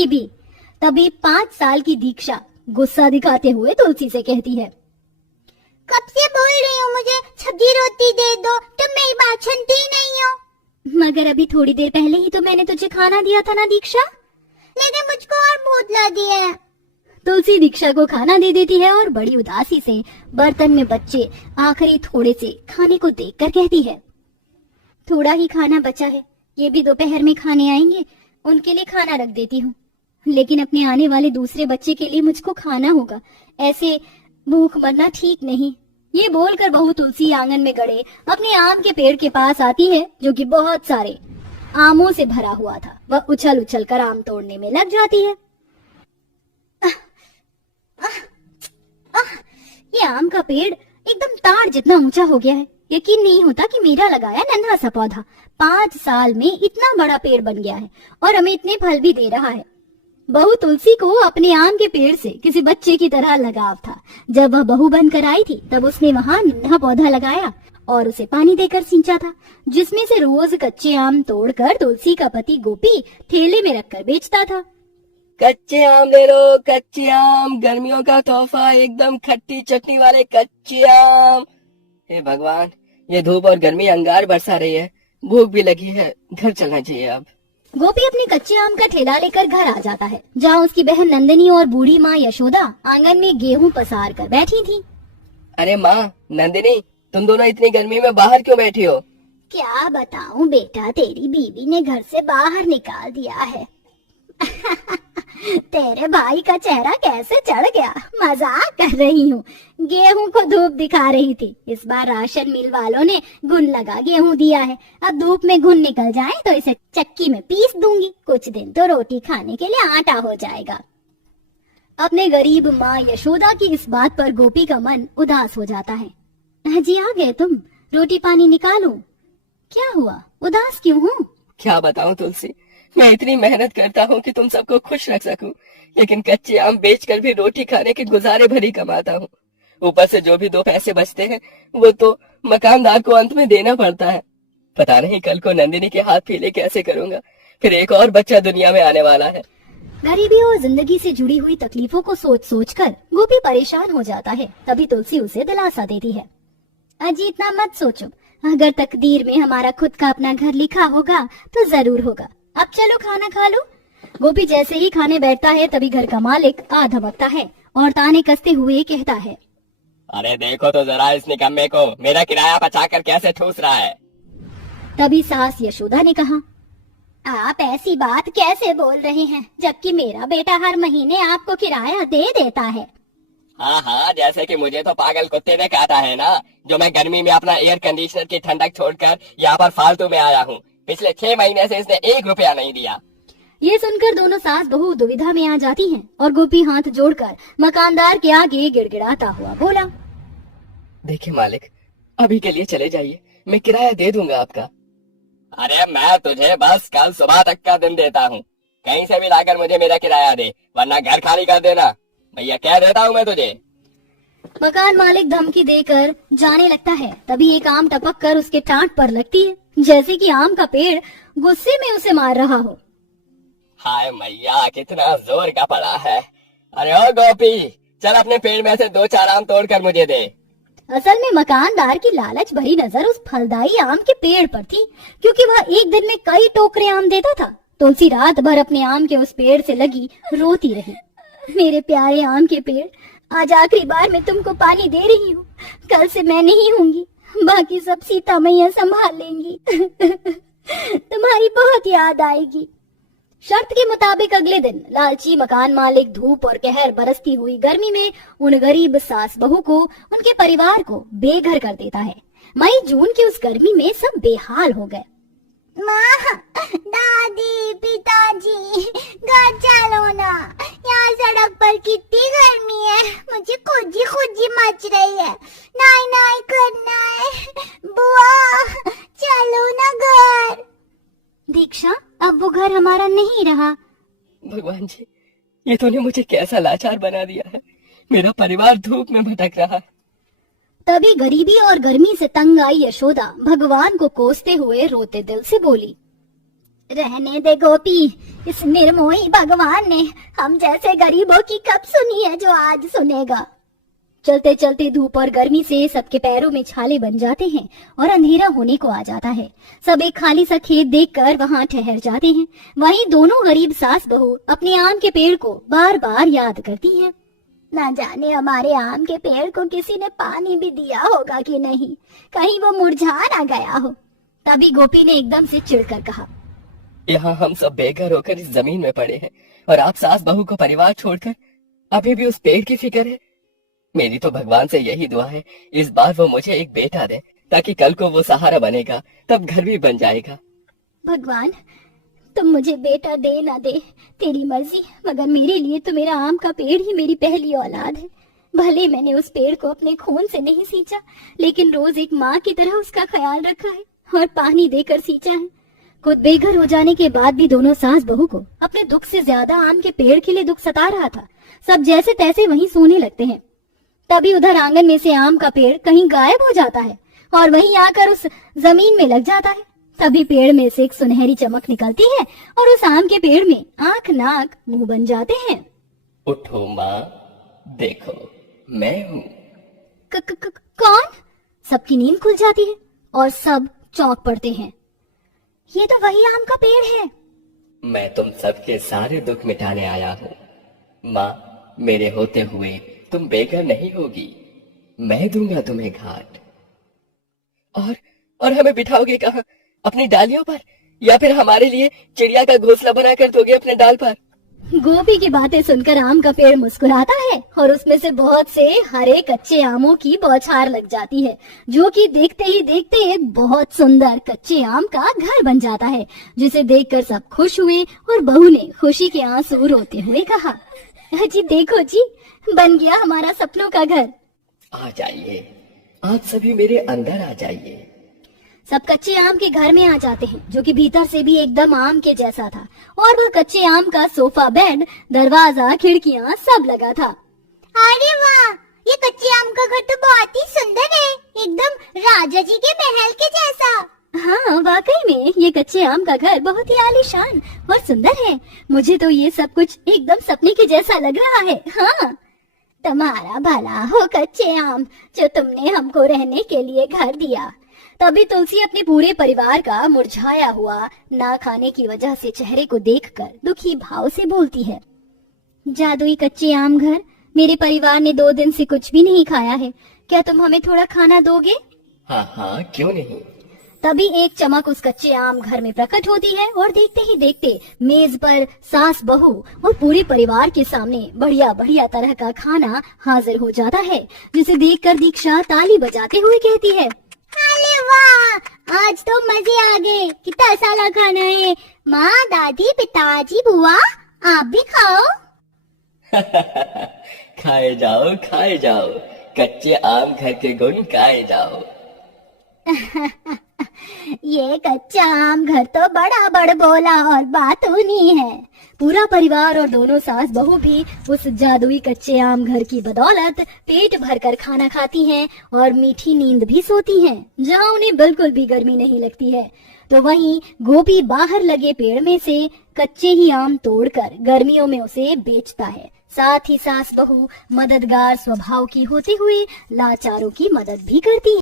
की भी। तभी 5 साल की दीक्षा गुस्सा दिखाते हुए तुलसी से कहती है, कब से बोल रही हूँ मुझे सब्जी रोटी दे दो, तुम मेरी बात सुनती ही नहीं हो। मगर अभी थोड़ी देर पहले ही तो मैंने तुझे खाना दिया था ना दीक्षा। लेकिन मुझको और भूख लगी है। तुलसी दीक्षा को खाना दे देती है और बड़ी उदासी से बर्तन में बच्चे आखिरी थोड़े से खाने को देखकर कहती है, थोड़ा ही खाना बचा है, ये भी दोपहर में खाने आएंगे, उनके लिए खाना रख देती हूँ। लेकिन अपने आने वाले दूसरे बच्चे के लिए मुझको खाना होगा, ऐसे भूख मरना ठीक नहीं। ये बोलकर बहू तुलसी आंगन में गड़े अपने आम के पेड़ के पास आती है, जो कि बहुत सारे आमों से भरा हुआ था। वह उछल उछल कर आम तोड़ने में लग जाती है। ये आम का पेड़ एकदम ताड़ जितना ऊंचा हो गया है। यकीन नहीं होता कि मेरा लगाया नन्हा सा पौधा 5 साल में इतना बड़ा पेड़ बन गया है और हमें इतने फल भी दे रहा है। बहू तुलसी को अपने आम के पेड़ से किसी बच्चे की तरह लगाव था। जब वह बहू बनकर आई थी तब उसने वहाँ नन्हा पौधा लगाया और उसे पानी देकर सींचा था, जिसमें से रोज कच्चे आम तोड़कर तुलसी का पति गोपी ठेले में रखकर बेचता था। कच्चे आम ले लो, कच्चे आम, गर्मियों का तोहफा, एकदम खट्टी चटनी वाले कच्चे आम। हे भगवान, ये धूप और गर्मी अंगार बरसा रही है, भूख भी लगी है, घर चलना चाहिए अब। गोपी अपने कच्चे आम का ठेला लेकर घर आ जाता है, जहाँ उसकी बहन नंदिनी और बूढ़ी माँ यशोदा आंगन में गेहूं पसार कर बैठी थी। अरे माँ नंदिनी, तुम दोनों इतनी गर्मी में बाहर क्यों बैठी हो? क्या बताऊं बेटा, तेरी बीवी ने घर से बाहर निकाल दिया है। तेरे भाई का चेहरा कैसे चढ़ गया, मजाक कर रही हूँ। गेहूं को धूप दिखा रही थी। इस बार राशन मिल वालों ने घुन लगा गेहूं दिया है। अब धूप में घुन निकल जाए तो इसे चक्की में पीस दूंगी, कुछ दिन तो रोटी खाने के लिए आटा हो जाएगा। अपने गरीब माँ यशोदा की इस बात पर गोपी का मन उदास हो जाता है। जी आ गए तुम, रोटी पानी निकालो। क्या हुआ, उदास क्यों हो? क्या बताऊं तुलसी, मैं इतनी मेहनत करता हूँ कि तुम सबको खुश रख सकूं, लेकिन कच्चे आम बेचकर भी रोटी खाने के गुजारे भरी कमाता हूँ। ऊपर से जो भी 2 पैसे बचते हैं वो तो मकानदार को अंत में देना पड़ता है। पता नहीं कल को नंदिनी के हाथ पीले कैसे करूंगा, फिर एक और बच्चा दुनिया में आने वाला है। गरीबी और जिंदगी से जुड़ी हुई तकलीफों को सोच सोच कर गोपी परेशान हो जाता है। तभी तुलसी उसे दिलासा देती है, अजी इतना मत सोचो, अगर तकदीर में हमारा खुद का अपना घर लिखा होगा तो जरूर होगा। अब चलो खाना खा लो। गोपी जैसे ही खाने बैठता है तभी घर का मालिक आ धमकता है और ताने कसते हुए कहता है, अरे देखो तो जरा इस निकम्मे को, मेरा किराया बचाकर कैसे ठूस रहा है। तभी सास यशोदा ने कहा, आप ऐसी बात कैसे बोल रहे हैं, जबकि मेरा बेटा हर महीने आपको किराया दे देता है। हाँ हाँ, जैसे कि मुझे तो पागल कुत्ते ने काटा है ना, जो मैं गर्मी में अपना एयर कंडीशनर की ठंडक छोड़कर यहाँ पर फालतू में आया हूँ। पिछले 6 महीने से इसने 1 रुपया नहीं दिया। ये सुनकर दोनों सास बहू दुविधा में आ जाती हैं और गोपी हाथ जोड़कर मकानदार के आगे गिड़गिड़ाता हुआ बोला, देखिए मालिक, अभी के लिए चले जाइए, मैं किराया दे दूंगा आपका। अरे मैं तुझे बस कल सुबह तक का दिन देता हूँ, कहीं से भी लाकर मुझे मेरा किराया दे, वरना घर खाली कर देना। भैया कह देता हूँ मैं तुझे। मकान मालिक धमकी देकर जाने लगता है। तभी एक आम टपक कर उसके टांट पर लगती है, जैसे कि आम का पेड़ गुस्से में उसे मार रहा हो। हाय मैया, कितना जोर का पड़ा है। अरे ओ गोपी, चल अपने पेड़ में से 2-4 आम तोड़कर मुझे दे। असल में मकानदार की लालच भरी नजर उस फलदायी आम के पेड़ पर थी, क्योंकि वह एक दिन में कई टोकरे आम देता था। तुलसी रात भर अपने आम के उस पेड़ से लगी रोती रही। मेरे प्यारे आम के पेड़, आज आखिरी बार मैं तुमको पानी दे रही हूँ, कल से मैं नहीं होंगी, बाकी सब सीता मैया संभाल लेंगी। तुम्हारी बहुत याद आएगी। शर्त के मुताबिक अगले दिन लालची मकान मालिक धूप और कहर बरसती हुई गर्मी में उन गरीब सास बहू को, उनके परिवार को बेघर कर देता है। मई जून की उस गर्मी में सब बेहाल हो गए। माँ, दादी, पिताजी, घर चलो ना, यहाँ सड़क पर कितनी गर्मी है, मुझे खुजी खुजी मच रही है, नाई नाई करना है। बुआ चलो ना घर। दीक्षा, अब वो घर हमारा नहीं रहा। भगवान जी, ये तूने मुझे कैसा लाचार बना दिया है, मेरा परिवार धूप में भटक रहा है। तभी गरीबी और गर्मी से तंग आई यशोदा भगवान को कोसते हुए रोते दिल से बोली, रहने दे गोपी, इस निर्मोही भगवान ने हम जैसे गरीबों की कब सुनी है जो आज सुनेगा। चलते चलते धूप और गर्मी से सबके पैरों में छाले बन जाते हैं और अंधेरा होने को आ जाता है। सब एक खाली सा खेत देखकर वहां ठहर जाते हैं। वहीं दोनों गरीब सास बहू अपने आम के पेड़ को बार बार याद करती हैं। ना जाने हमारे आम के पेड़ को किसी ने पानी भी दिया होगा कि नहीं, कहीं वो मुरझा ना गया हो। तभी गोपी ने एकदम से चिढ़कर कहा, यहाँ हम सब बेघर होकर इस जमीन में पड़े हैं और आप सास बहू को परिवार छोड़कर अभी भी उस पेड़ की फिक्र है। मेरी तो भगवान से यही दुआ है, इस बार वो मुझे एक बेटा दे ताकि कल को वो सहारा बनेगा, तब घर भी बन जाएगा। भगवान, तुम मुझे बेटा दे ना दे तेरी मर्जी, मगर मेरे लिए तो मेरा आम का पेड़ ही मेरी पहली औलाद है। भले मैंने उस पेड़ को अपने खून से नहीं सींचा, लेकिन रोज एक माँ की तरह उसका ख्याल रखा है और पानी देकर सींचा है। खुद बेघर हो जाने के बाद भी दोनों सास बहू को अपने दुख से ज्यादा आम के पेड़ के लिए दुख सता रहा था। सब जैसे तैसे वहीं सोने लगते हैं। तभी उधर आंगन में से आम का पेड़ कहीं गायब हो जाता है और वहीं आकर उस जमीन में लग जाता है। तभी पेड़ में से एक सुनहरी चमक निकलती है और उस आम के पेड़ में आंख नाक मुंह बन जाते हैं। उठो माँ, देखो मैं हूँ। कौन? सबकी नींद खुल जाती है और सब चौंक पड़ते हैं। ये तो वही आम का पेड़ है। मैं तुम सबके सारे दुख मिटाने आया हूँ। माँ, मेरे होते हुए तुम बेघर नहीं होगी। मैं दूंगा तुम्हें घाट। और हमें बिठाओगे कहाँ? अपनी डालियों पर, या फिर हमारे लिए चिड़िया का घोंसला बनाकर दोगे अपने डाल पर? गोपी की बातें सुनकर आम का पेड़ मुस्कुराता है और उसमें से बहुत से हरे कच्चे आमों की बौछार लग जाती है, जो कि देखते ही देखते एक बहुत सुंदर कच्चे आम का घर बन जाता है, जिसे देखकर सब खुश हुए और बहू ने खुशी के आंसू रोते हुए कहा, जी देखो जी, बन गया हमारा सपनों का घर। आ जाइए, आप सभी मेरे अंदर आ जाइए। सब कच्चे आम के घर में आ जाते हैं, जो कि भीतर से भी एकदम आम के जैसा था और वह कच्चे आम का सोफा, बेड, दरवाजा, खिड़कियां सब लगा था। अरे वाह, ये कच्चे आम का घर तो बहुत ही सुंदर है, एकदम राजा जी के महल के जैसा। हाँ, वाकई में ये कच्चे आम का घर बहुत ही आलीशान और सुंदर है। मुझे तो ये सब कुछ एकदम सपने के जैसा लग रहा है। हाँ, तुम्हारा भला हो कच्चे आम, जो तुमने हमको रहने के लिए घर दिया। तभी तुलसी अपने पूरे परिवार का मुरझाया हुआ ना खाने की वजह से चेहरे को देखकर दुखी भाव से बोलती है, जादुई कच्चे आम घर, मेरे परिवार ने 2 दिन से कुछ भी नहीं खाया है, क्या तुम हमें थोड़ा खाना दोगे? हाँ हाँ, क्यों नहीं। तभी एक चमक उस कच्चे आम घर में प्रकट होती है और देखते ही देखते मेज पर सास बहू और पूरे परिवार के सामने बढ़िया बढ़िया तरह का खाना हाजिर हो जाता है, जिसे देखकर दीक्षा ताली बजाते हुए कहती है, अरे वाह, आज तो मजे आ गए, कितना सारा खाना है। माँ, दादी, पिताजी, बुआ, आप भी खाओ। खाए जाओ, कच्चे आम घर के गुण खाए जाओ। ये कच्चा आम घर तो बड़ा बड़ बोला और बातूनी है। पूरा परिवार और दोनों सास बहू भी उस जादुई कच्चे आम घर की बदौलत पेट भरकर खाना खाती हैं और मीठी नींद भी सोती हैं, जहां उन्हें बिल्कुल भी गर्मी नहीं लगती है। तो वहीं गोपी बाहर लगे पेड़ में से कच्चे ही आम तोड़कर गर्मियों में उसे बेचता है। साथ ही सास बहू मददगार स्वभाव की होते हुए लाचारों की मदद भी करती है।